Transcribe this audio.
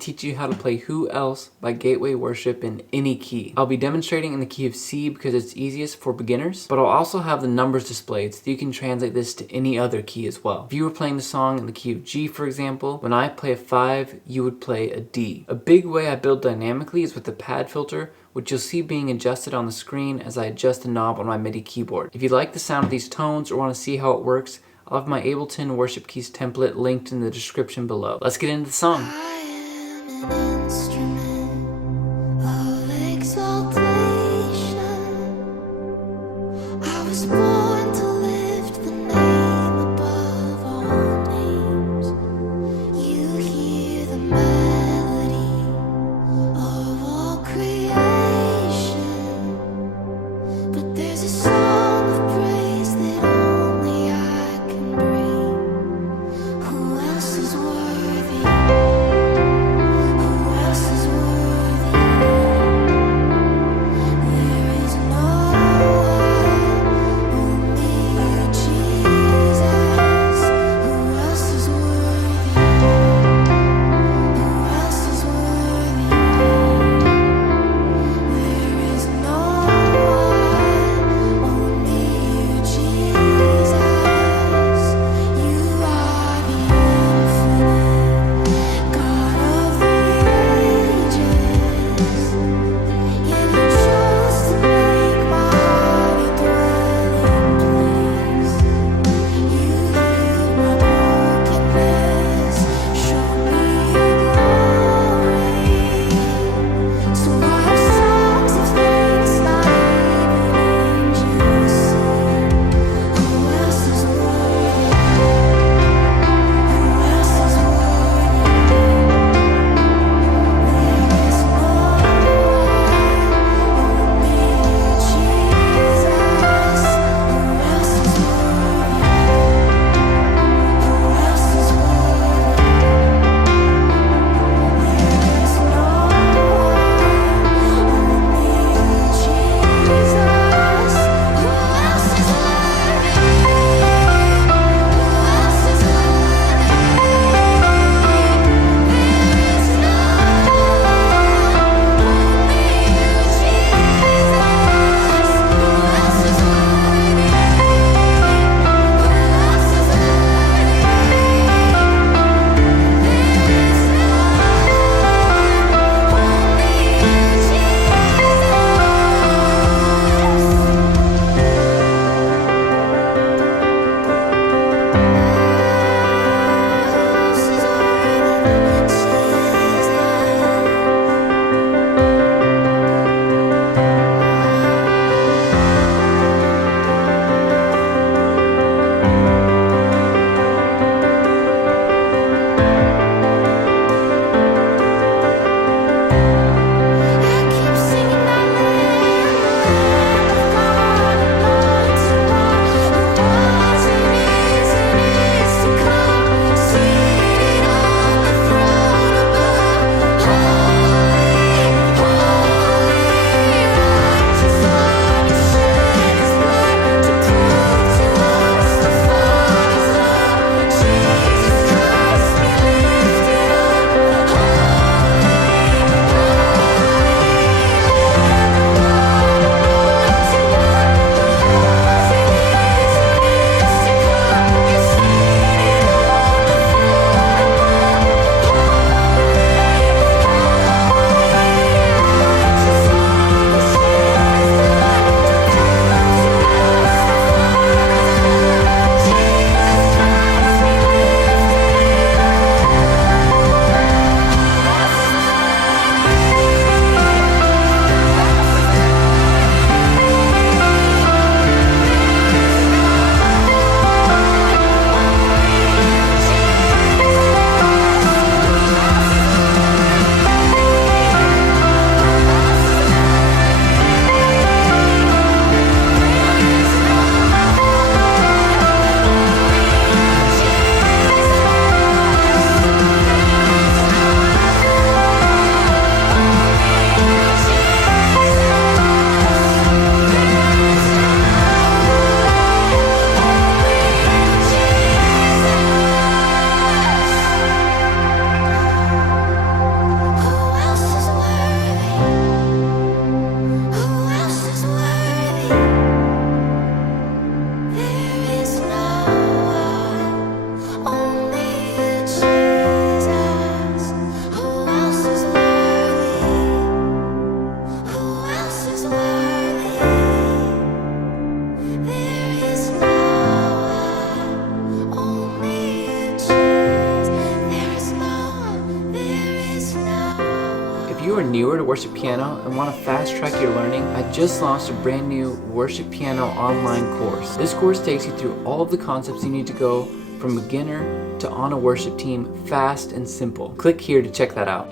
teach you how to play Who Else by Gateway Worship in any key. I'll be demonstrating in the key of C because it's easiest for beginners, but I'll also have the numbers displayed so that you can translate this to any other key as well. If you were playing the song in the key of G, for example, when I play a 5, you would play a D. A big way I build dynamically is with the pad filter, which you'll see being adjusted on the screen as I adjust the knob on my MIDI keyboard. If you like the sound of these tones or want to see how it works, I'll have my Ableton Worship Keys template linked in the description below. Let's get into the song. I am an instrument of exaltation. I was born to lift the name above all names. You hear the melody of all creation, but there's a song of praise that only I can bring. Who else is worthy? Who worship piano and want to fast track your learning, I just launched a brand new worship piano online course. This course takes you through all of the concepts you need to go from beginner to on a worship team fast and simple. Click here to check that out.